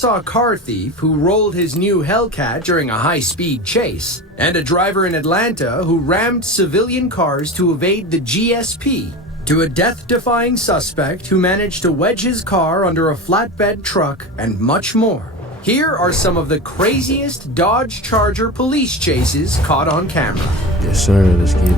saw a car thief who rolled his new Hellcat during a high-speed chase, and a driver in Atlanta who rammed civilian cars to evade the GSP, to a death-defying suspect who managed to wedge his car under a flatbed truck, and much more. Here are some of the craziest Dodge Charger police chases caught on camera. Yes, sir. Let's get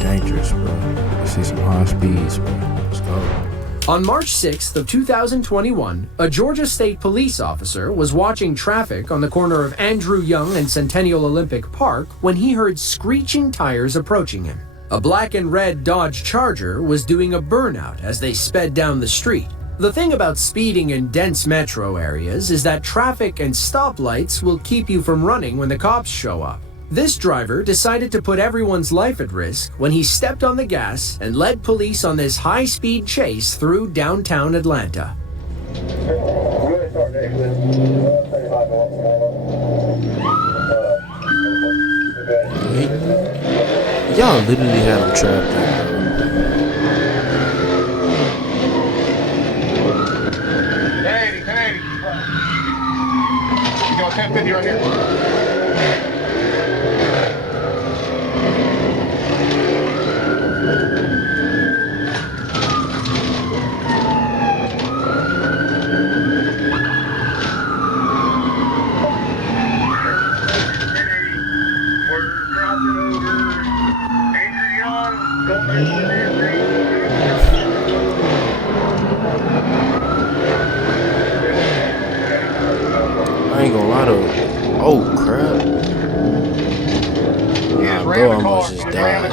dangerous, bro. Let's see some high speeds, bro. Let's go. On March 6th of 2021, a Georgia State police officer was watching traffic on the corner of Andrew Young and Centennial Olympic Park when he heard screeching tires approaching him. A black and red Dodge Charger was doing a burnout as they sped down the street. The thing about speeding in dense metro areas is that traffic and stoplights will keep you from running when the cops show up. This driver decided to put everyone's life at risk when he stepped on the gas and led police on this high-speed chase through downtown Atlanta. Y'all literally had him trapped. Hey. You got 1050 right here. I ain't gonna lie to him. Oh, crap. Nah, bro almost just died.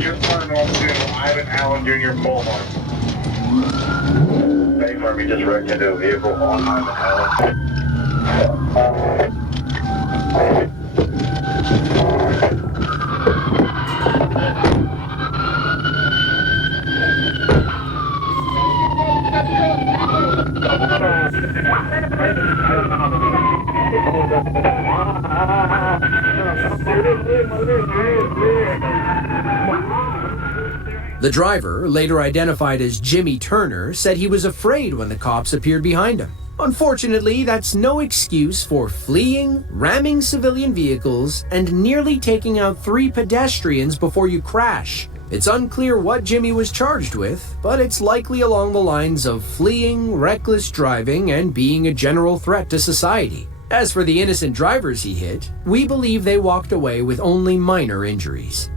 Just turned on to Ivan Allen Jr. Boulevard. Stay for me, just wrecked into a vehicle on Ivan Allen. The driver, later identified as Jimmy Turner, said he was afraid when the cops appeared behind him. Unfortunately, that's no excuse for fleeing, ramming civilian vehicles, and nearly taking out 3 pedestrians before you crash. It's unclear what Jimmy was charged with, but it's likely along the lines of fleeing, reckless driving, and being a general threat to society. As for the innocent drivers he hit, we believe they walked away with only minor injuries.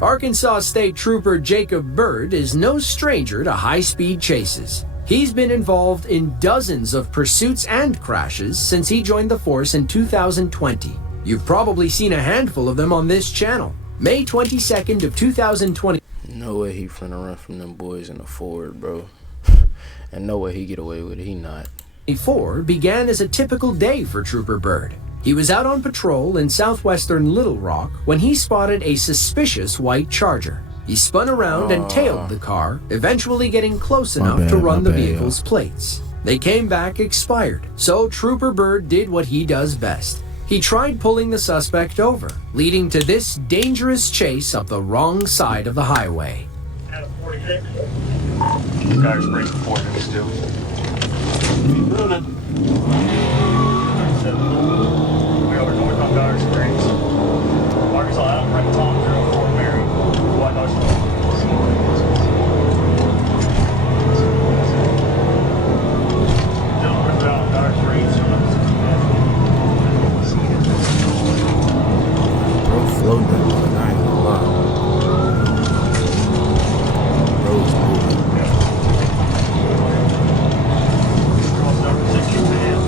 Arkansas State Trooper Jacob Bird is no stranger to high-speed chases. He's been involved in dozens of pursuits and crashes since he joined the force in 2020. You've probably seen a handful of them on this channel. May 22nd of 2020. No way he finna run from them boys in a Ford, bro. And no way he get away with it. He not. 2024 began as a typical day for Trooper Bird. He was out on patrol in southwestern Little Rock when he spotted a suspicious white Charger. He spun around and tailed the car, eventually getting close enough to run the vehicle's plates. They came back expired, so Trooper Bird did what he does best. He tried pulling the suspect over, leading to this dangerous chase up the wrong side of the highway. Adam 46. Guys, break 4 minutes still. We over north on Dire Springs. Arkansas Adam, right Tom, 0 Fort Mary. White Dodge. Still north out on Dire Springs. Bro, floating that one. I ain't gonna lie. Bro's moving. Cross over 60 man.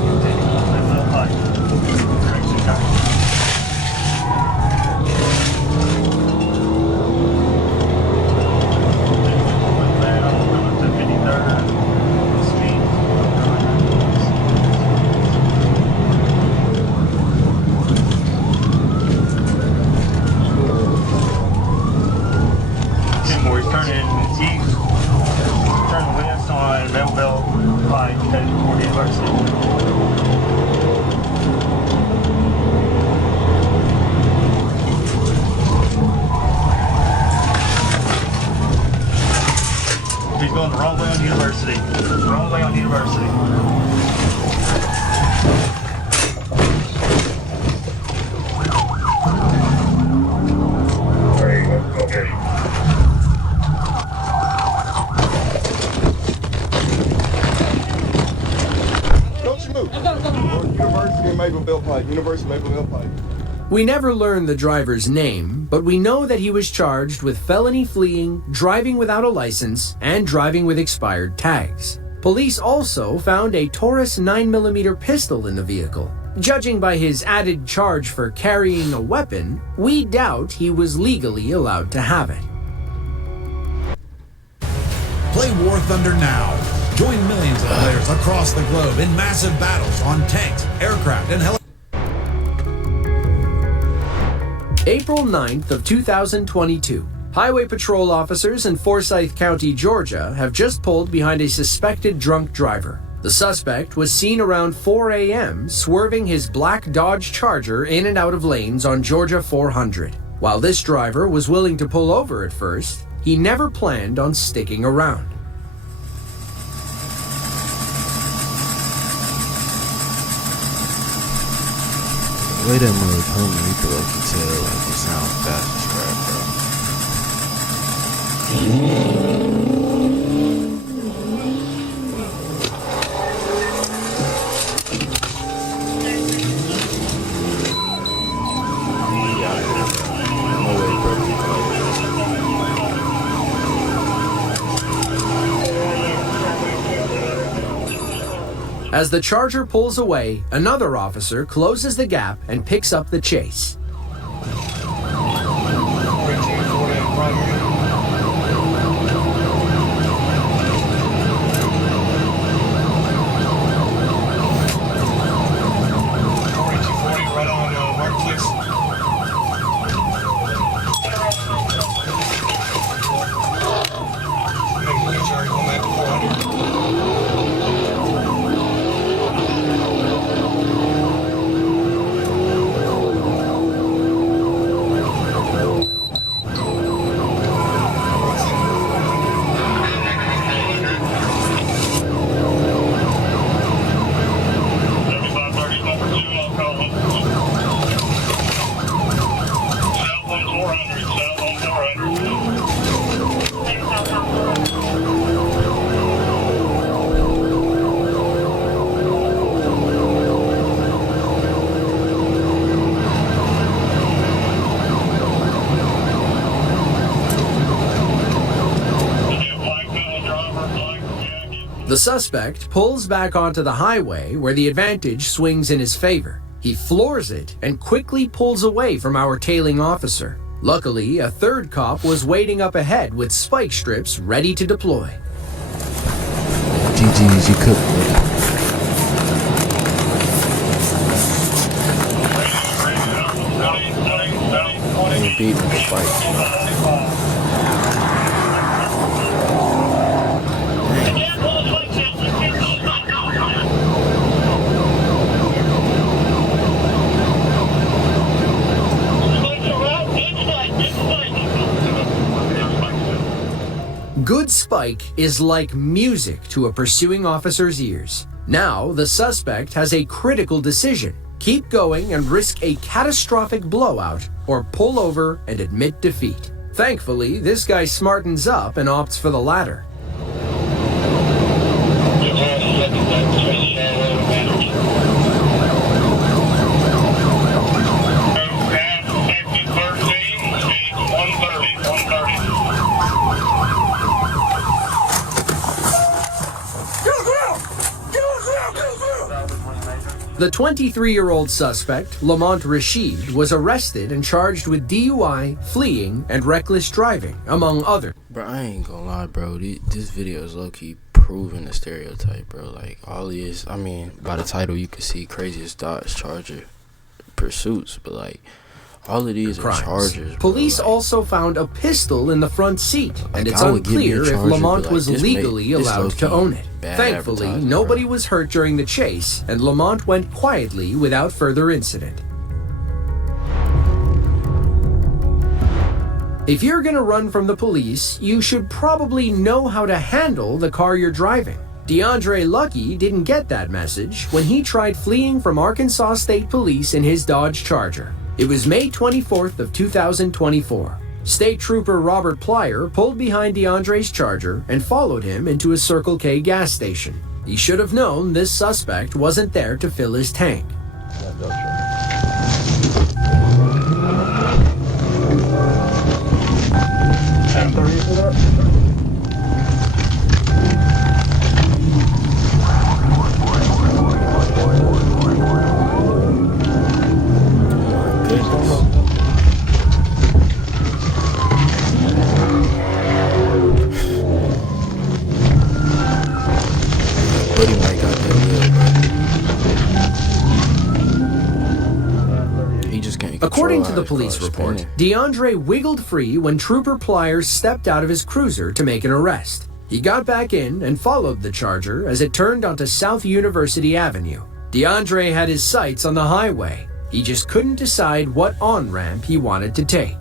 on University. There you go. Okay. Don't you move. University of Mapleville Pike. University of Mapleville Pike. We never learned the driver's name, but we know that he was charged with felony fleeing, driving without a license, and driving with expired tags. Police also found a Taurus 9mm pistol in the vehicle. Judging by his added charge for carrying a weapon, we doubt he was legally allowed to have it. Play War Thunder now. Join millions of players across the globe in massive battles on tanks, aircraft, and helicopters. April 9th of 2022. Highway patrol officers in Forsyth County, Georgia, have just pulled behind a suspected drunk driver. The suspect was seen around 4 a.m. swerving his black Dodge Charger in and out of lanes on Georgia 400. While this driver was willing to pull over at first, he never planned on sticking around. The way that mother coming, you could like tell like it sounds fast as crap, bro. No way, bro. As the Charger pulls away, another officer closes the gap and picks up the chase. The suspect pulls back onto the highway where the advantage swings in his favor. He floors it and quickly pulls away from our tailing officer. Luckily, a third cop was waiting up ahead with spike strips ready to deploy. GG's, you cooked, bro. You beat me to fight. Good spike is like music to a pursuing officer's ears. Now, the suspect has a critical decision. Keep going and risk a catastrophic blowout, or pull over and admit defeat. Thankfully, this guy smartens up and opts for the latter. The 23-year-old suspect, Lamont Rashid, was arrested and charged with DUI, fleeing, and reckless driving, among others. Bro, I ain't gonna lie, bro. This video is low-key proving the stereotype, bro. Like, all these, I mean, by the title, you can see craziest Dodge Charger pursuits, but, like, all of these are Chargers, bro. Police like, also found a pistol in the front seat, like, and it's unclear if Lamont was legally allowed to own it. Thankfully, nobody bro. was hurt during the chase, and Lamont went quietly without further incident. If you're gonna run from the police, you should probably know how to handle the car you're driving. DeAndre Lucky didn't get that message when he tried fleeing from Arkansas State Police in his Dodge Charger. It was May 24th of 2024. State Trooper Robert Plyer pulled behind DeAndre's Charger and followed him into a Circle K gas station. He should have known this suspect wasn't there to fill his tank. According to the police report, DeAndre wiggled free when Trooper Pliers stepped out of his cruiser to make an arrest. He got back in and followed the Charger as it turned onto South University Avenue. DeAndre had his sights on the highway. He just couldn't decide what on-ramp he wanted to take.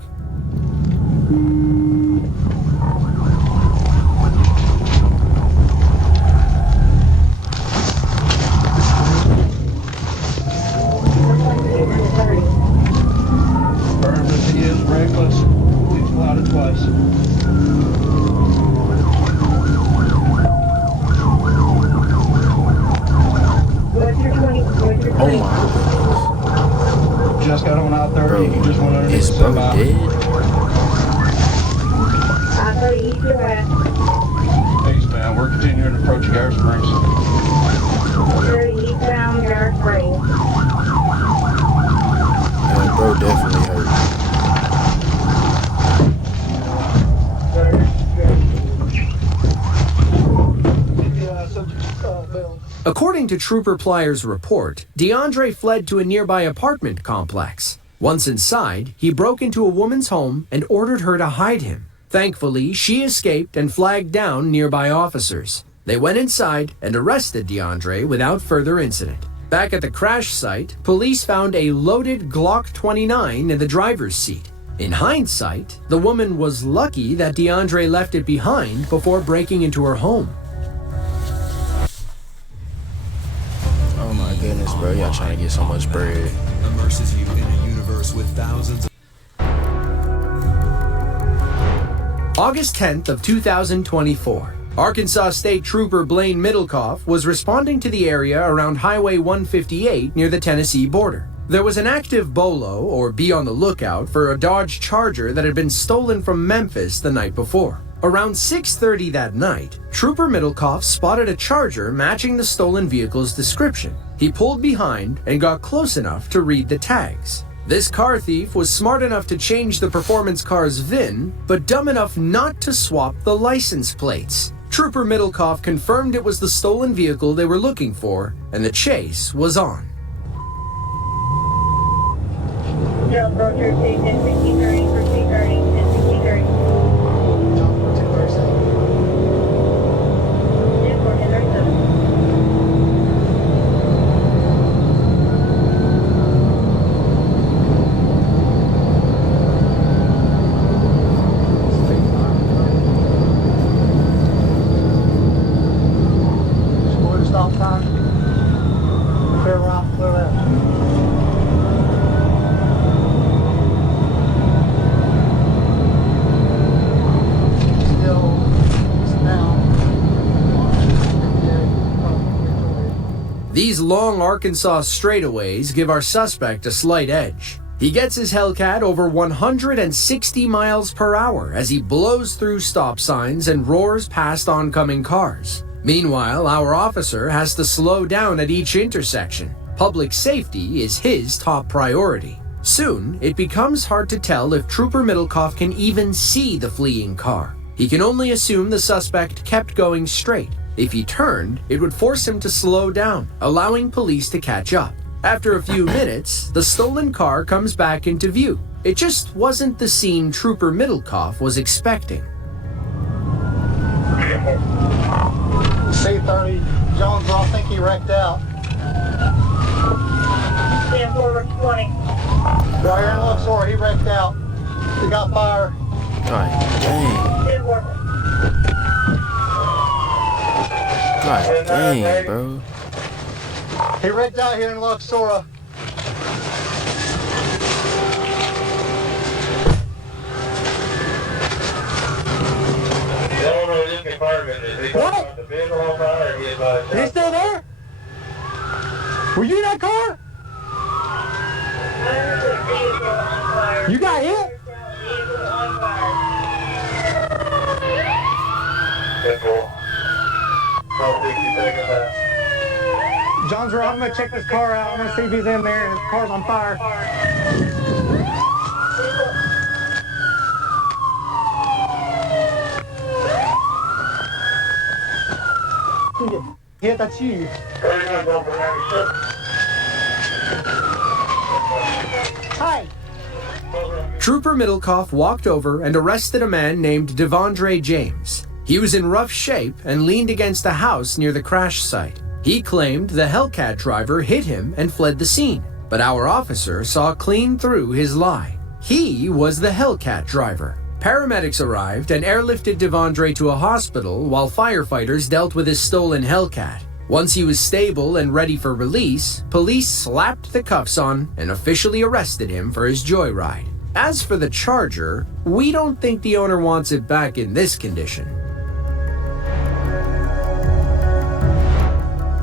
Just got on I-30. Just went underneath. Is bro dead? I-30 east to west. Eastbound. We're continuing to approach Garrett Springs. 30 eastbound, Garrett Springs. Yeah, bro definitely hurt. According to Trooper Plyer's report, DeAndre fled to a nearby apartment complex. Once inside, he broke into a woman's home and ordered her to hide him. Thankfully, she escaped and flagged down nearby officers. They went inside and arrested DeAndre without further incident. Back at the crash site, police found a loaded Glock 29 in the driver's seat. In hindsight, the woman was lucky that DeAndre left it behind before breaking into her home. Oh my goodness, bro. Y'all trying to get so much bread. Immerses you in a universe with thousands of August 10th of 2024. Arkansas State Trooper Blaine Middlecoff was responding to the area around Highway 158 near the Tennessee border. There was an active bolo, or be on the lookout, for a Dodge Charger that had been stolen from Memphis the night before. Around 6:30 that night, Trooper Middlecoff spotted a Charger matching the stolen vehicle's description. He pulled behind and got close enough to read the tags. This car thief was smart enough to change the performance car's VIN, but dumb enough not to swap the license plates. Trooper Middlecoff confirmed it was the stolen vehicle they were looking for, and the chase was on. Joe Brocher, station 6030 for 330 and 6030. These long Arkansas straightaways give our suspect a slight edge. He gets his Hellcat over 160 miles per hour as he blows through stop signs and roars past oncoming cars. Meanwhile, our officer has to slow down at each intersection. Public safety is his top priority. Soon, it becomes hard to tell if Trooper Middlecoff can even see the fleeing car. He can only assume the suspect kept going straight. If he turned, it would force him to slow down, allowing police to catch up. After a few minutes, the stolen car comes back into view. It just wasn't the scene Trooper Middlecoff was expecting. C30, Jonesville, I think he wrecked out. Stand forward 20. Right here in Luxor, he wrecked out. He got fire. God dang. Stand forward. God dang, bro. He wrecked out here in Luxora. What? Is he still there? Were you in that car? You got hit? John's right. I'm gonna check this car out. I'm gonna see if he's in there. His car's on fire. Hit, that's you. Hi. Trooper Middlecoff walked over and arrested a man named Devondre James. He was in rough shape and leaned against a house near the crash site. He claimed the Hellcat driver hit him and fled the scene, but our officer saw clean through his lie. He was the Hellcat driver. Paramedics arrived and airlifted Devondre to a hospital while firefighters dealt with his stolen Hellcat. Once he was stable and ready for release, police slapped the cuffs on and officially arrested him for his joyride. As for the Charger, we don't think the owner wants it back in this condition.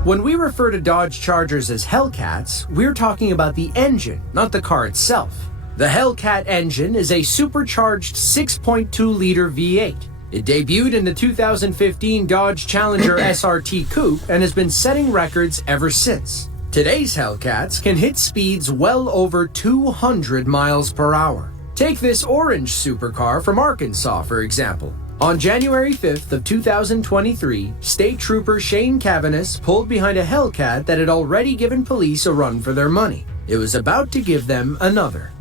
When we refer to Dodge Chargers as Hellcats, we're talking about the engine, not the car itself. The Hellcat engine is a supercharged 6.2-liter V8. It debuted in the 2015 Dodge Challenger SRT Coupe and has been setting records ever since. Today's Hellcats can hit speeds well over 200 miles per hour. Take this orange supercar from Arkansas, for example. On January 5th of 2023, State Trooper Shane Cavanis pulled behind a Hellcat that had already given police a run for their money. It was about to give them another.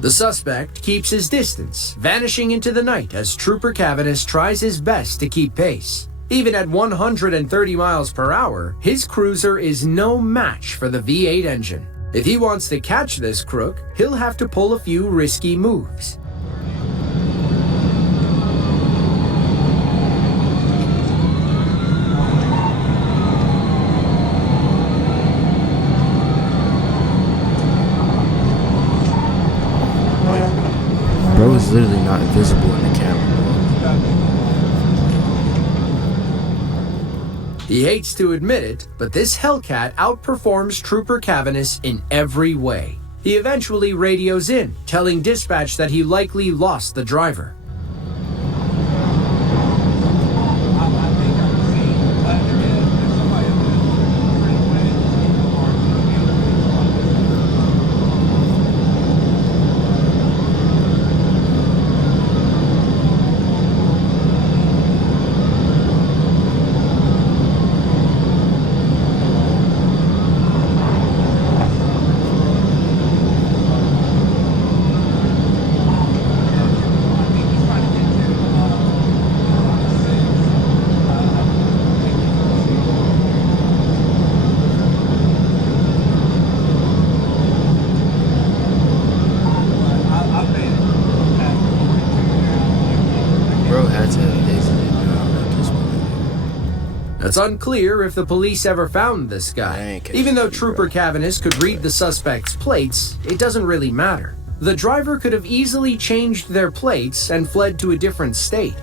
The suspect keeps his distance, vanishing into the night as Trooper Cavanis tries his best to keep pace. Even at 130 miles per hour, his cruiser is no match for the V8 engine. If he wants to catch this crook, he'll have to pull a few risky moves. Bro is literally not visible in the camera. He hates to admit it, but this Hellcat outperforms Trooper Cavanis in every way. He eventually radios in, telling dispatch that he likely lost the driver. It's unclear if the police ever found this guy. Even though Trooper Cavanis could read the suspect's plates, it doesn't really matter. The driver could have easily changed their plates and fled to a different state.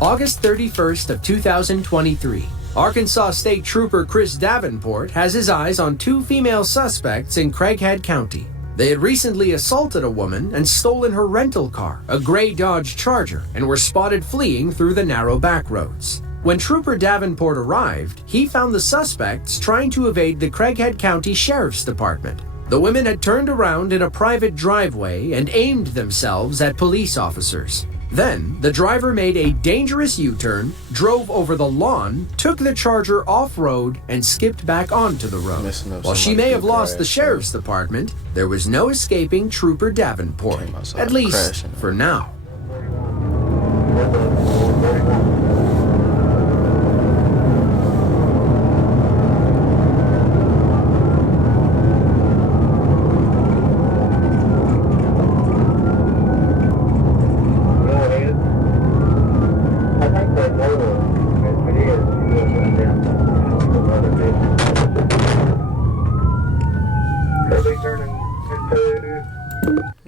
August 31st of 2023. Arkansas State Trooper Chris Davenport has his eyes on two female suspects in Craighead County. They had recently assaulted a woman and stolen her rental car, a gray Dodge Charger, and were spotted fleeing through the narrow back roads. When Trooper Davenport arrived, he found the suspects trying to evade the Craighead County Sheriff's Department. The women had turned around in a private driveway and aimed themselves at police officers. Then, the driver made a dangerous U-turn, drove over the lawn, took the Charger off-road, and skipped back onto the road. While she may have lost the Sheriff's Department, there was no escaping Trooper Davenport, at least for now.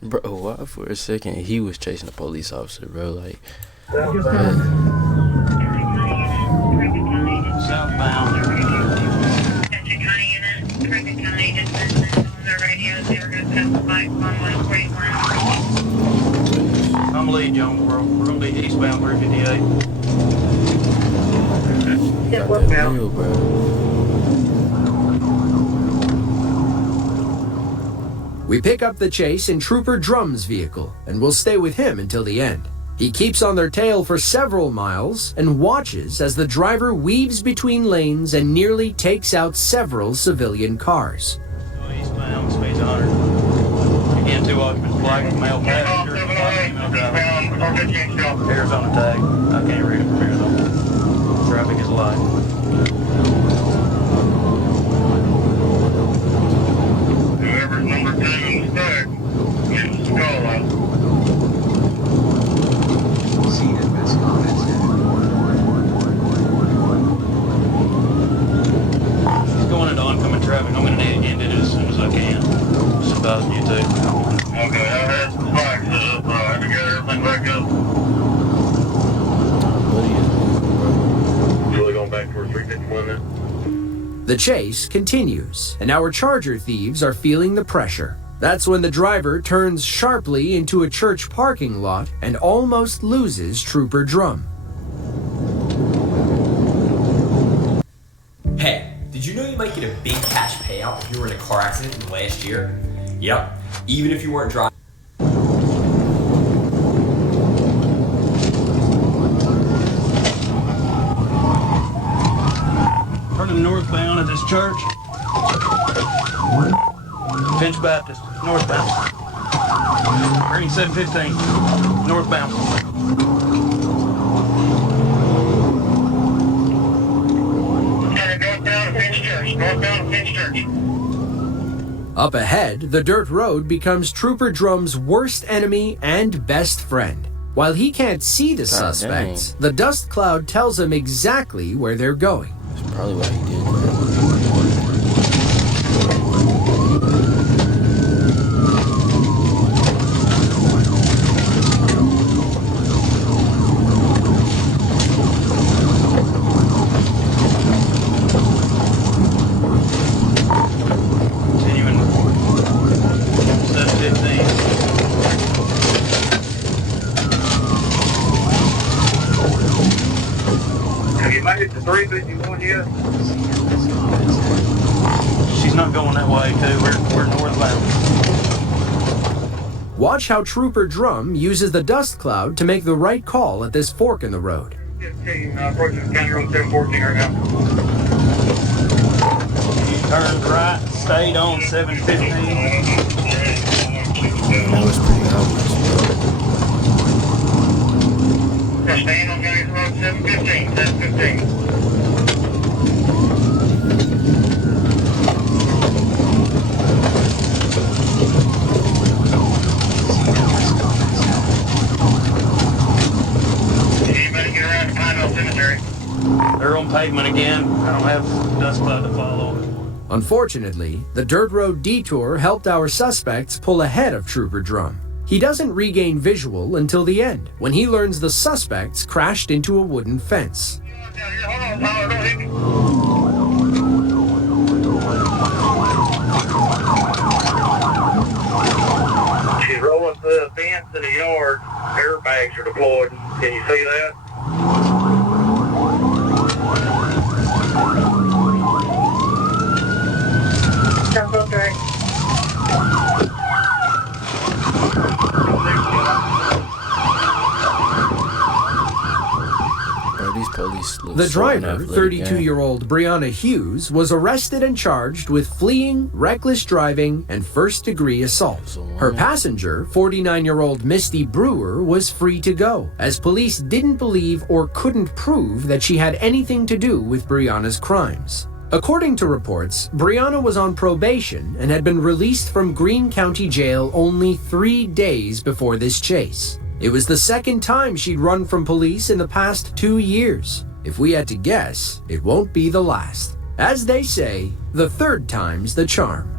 Bro, why for a second he was chasing a police officer, bro? Like, Southbound. I'm lead, John. We're gonna be eastbound 358. got that real, bro. We pick up the chase in Trooper Drum's vehicle, and we'll stay with him until the end. He keeps on their tail for several miles and watches as the driver weaves between lanes and nearly takes out several civilian cars. Eastbound, speed's 100. Again, 2 occupants, black, male passenger, female driver. Arizona tag. I can't read it from Arizona. Traffic is light. Whoever's number 2 in the stack gets the call out. He's going into oncoming traffic. I'm going to need to end it as soon as I can. Just advising you to. Okay, I had some flags up. I had to get everything back up. Really going back towards 351 then? The chase continues, and our Charger thieves are feeling the pressure. That's when the driver turns sharply into a church parking lot and almost loses Trooper Drum. Hey, did you know you might get a big cash payout if you were in a car accident in the last year? Yep, even if you weren't driving. Turning northbound at this church. Finch Baptist, northbound. Green 715, northbound. Northbound to Finch Church. Northbound to Finch Church. Up ahead, the dirt road becomes Trooper Drum's worst enemy and best friend. While he can't see the suspects, the dust cloud tells him exactly where they're going. That's probably why he did that. Continuing 715. Have you made it to 351 yet? She's not going that way too. We're northbound. Watch how Trooper Drum uses the dust cloud to make the right call at this fork in the road. 15, approaching County Road 714 right now. You turned right, stayed on 715. That was pretty obvious, bro. Staying on County Road 715, 715. Anybody get around to Pineville Cemetery? They're on pavement again. I don't have dust cloud to follow. Unfortunately, the dirt road detour helped our suspects pull ahead of Trooper Drum. He doesn't regain visual until the end, when he learns the suspects crashed into a wooden fence. Hold on, Tyler, don't hit me. fence in the yard, airbags are deployed. Can you see that? Temple direct. Bro, these police look The so driver, unathletic, gang. 32-year-old Brianna Hughes, was arrested and charged with fleeing, reckless driving, and first-degree assault. Her passenger, 49-year-old Misty Brewer, was free to go, as police didn't believe or couldn't prove that she had anything to do with Brianna's crimes. According to reports, Brianna was on probation and had been released from Greene County Jail only 3 days before this chase. It was the second time she'd run from police in the past 2 years. If we had to guess, it won't be the last. As they say, the third time's the charm.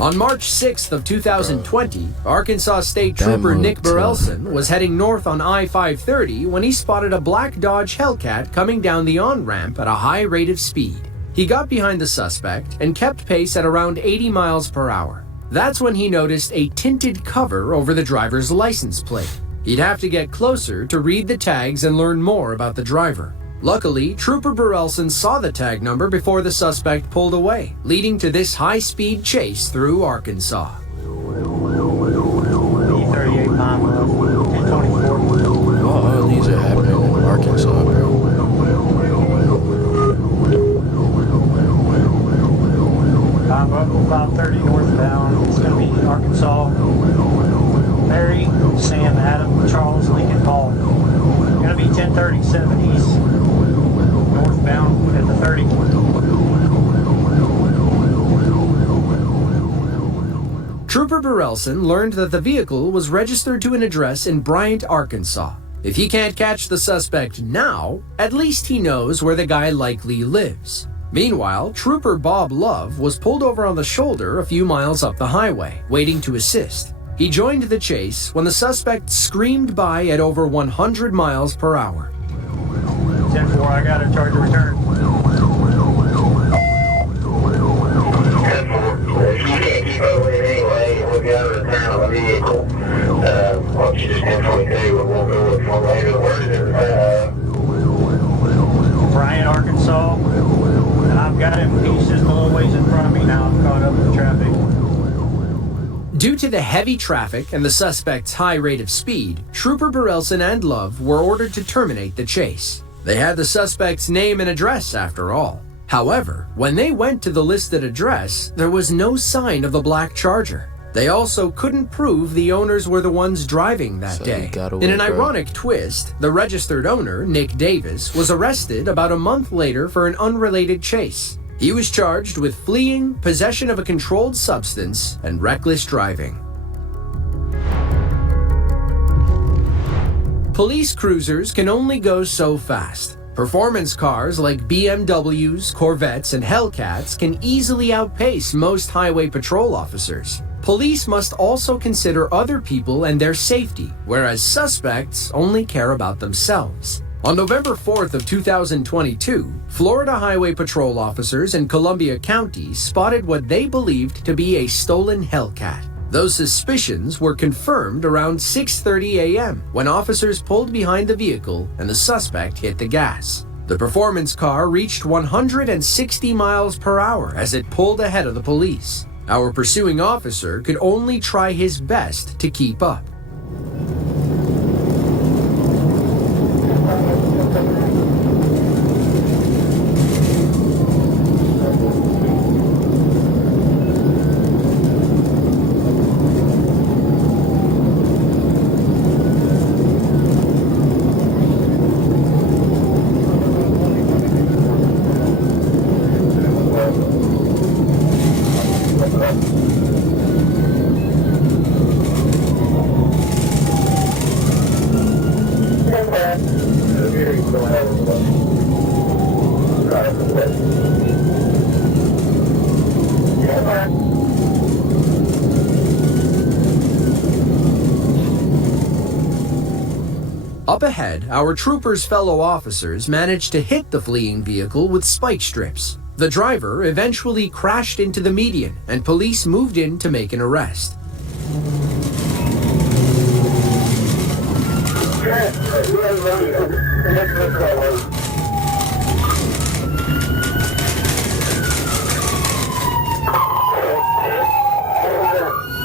On March 6th of 2020, Arkansas State That Trooper Nick moved tough. Burrelson was heading north on I-530 when he spotted a black Dodge Hellcat coming down the on-ramp at a high rate of speed. He got behind the suspect and kept pace at around 80 miles per hour. That's when he noticed a tinted cover over the driver's license plate. He'd have to get closer to read the tags and learn more about the driver. Luckily, Trooper Burrelson saw the tag number before the suspect pulled away, leading to this high-speed chase through Arkansas. E38 time up, 1024. All these are happening in Arkansas, bro. Time up, 530 northbound. It's going to be Arkansas. Mary, Sam, Adam, Charles, Lincoln, Paul. Going to be 1037 east. Northbound at the 30. Trooper Burrelson learned that the vehicle was registered to an address in Bryant, Arkansas. If he can't catch the suspect now, at least he knows where the guy likely lives. Meanwhile, Trooper Bob Love was pulled over on the shoulder a few miles up the highway, waiting to assist. He joined the chase when the suspect screamed by at over 100 miles per hour. 10-4, I got a charge to return. If you can't keep up with it anyway, we'll be out of the town of the vehicle. Why don't you just 1022, we'll go look for later. Where is it? Bryant, Arkansas. And I've got him. He's just a little ways in front of me now. I'm caught up with traffic. Due to the heavy traffic and the suspect's high rate of speed, Trooper Burrelson and Love were ordered to terminate the chase. They had the suspect's name and address after all. However, when they went to the listed address, there was no sign of the black Charger. They also couldn't prove the owners were the ones driving that So he day. got away, In an bro. ironic twist, the registered owner, Nick Davis, was arrested about a month later for an unrelated chase. He was charged with fleeing, possession of a controlled substance, and reckless driving. Police cruisers can only go so fast. Performance cars like BMWs, Corvettes, and Hellcats can easily outpace most highway patrol officers. Police must also consider other people and their safety, whereas suspects only care about themselves. On November 4th of 2022, Florida Highway Patrol officers in Columbia County spotted what they believed to be a stolen Hellcat. Those suspicions were confirmed around 6:30 a.m. when officers pulled behind the vehicle and the suspect hit the gas. The performance car reached 160 miles per hour as it pulled ahead of the police. Our pursuing officer could only try his best to keep up. Up ahead, our troopers' fellow officers managed to hit the fleeing vehicle with spike strips. The driver eventually crashed into the median, and police moved in to make an arrest.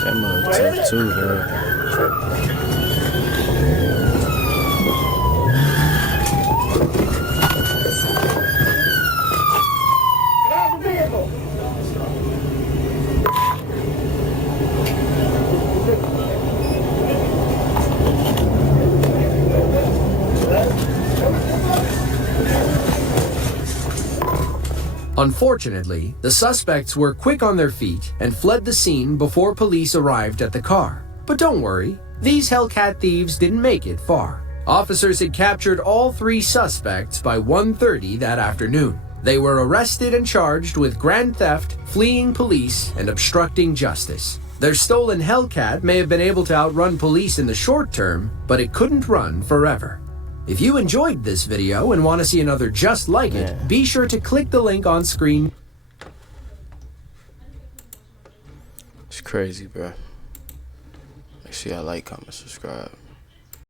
That mother tough too, bro. Unfortunately, the suspects were quick on their feet and fled the scene before police arrived at the car. But don't worry, these Hellcat thieves didn't make it far. Officers had captured all 3 suspects by 1:30 that afternoon. They were arrested and charged with grand theft, fleeing police, and obstructing justice. Their stolen Hellcat may have been able to outrun police in the short term, but it couldn't run forever. If you enjoyed this video and want to see another just like it, be sure to click the link on screen. It's crazy, bro. Make sure y'all like, comment, subscribe.